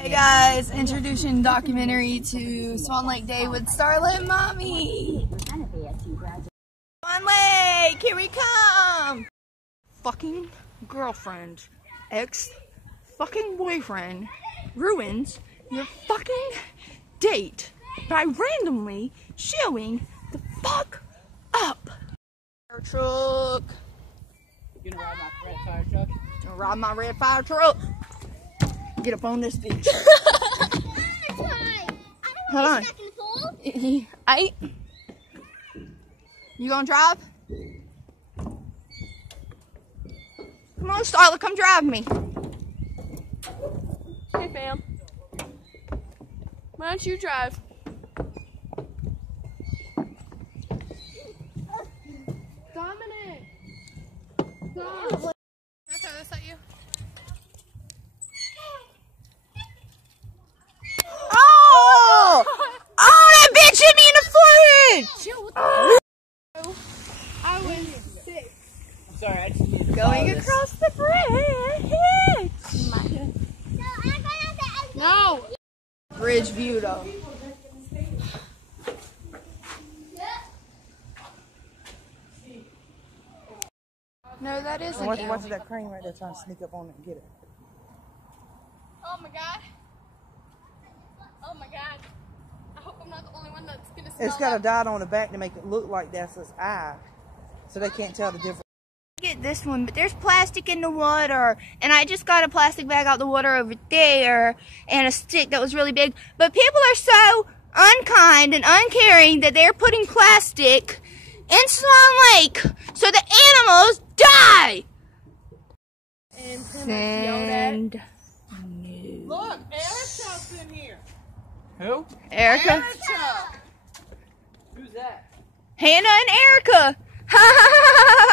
Hey guys, introducing documentary to Swan Lake Day with Starlet Mommy. Swan Lake, here we come. Fucking girlfriend, ex-fucking boyfriend ruins your fucking date by randomly showing the fuck up. Fire truck. You gonna ride my red fire truck? Gonna ride my red fire truck. Get up on this bitch. Hold on. You gonna drive? Come on, Starla, come drive me. Hey, fam. Why don't you drive? Dominic! Stop! Can I throw this at you? Oh! Oh, that bitch hit me in the forehead! Chill, what the I was sick. I'm sorry, I just need to Going across the bridge. No! Bridge view, though. No, that isn't Watch you. that crane right there trying to sneak up on it and get it. Oh my god. Oh my god. I hope I'm not the only one that's gonna smell It's got a that. dot on the back to make it look like that's its eye, so they can't tell the difference. Get this one, but there's plastic in the water, and I just got a plastic bag out the water over there and a stick that was really big. But people are so unkind and uncaring that they're putting plastic in Swan Lake so the animals die. And Tim yelled at. Send Look, Erica's in here. Who? Erica, Erica. Who's that? Hannah, and Erica. Ha ha ha ha.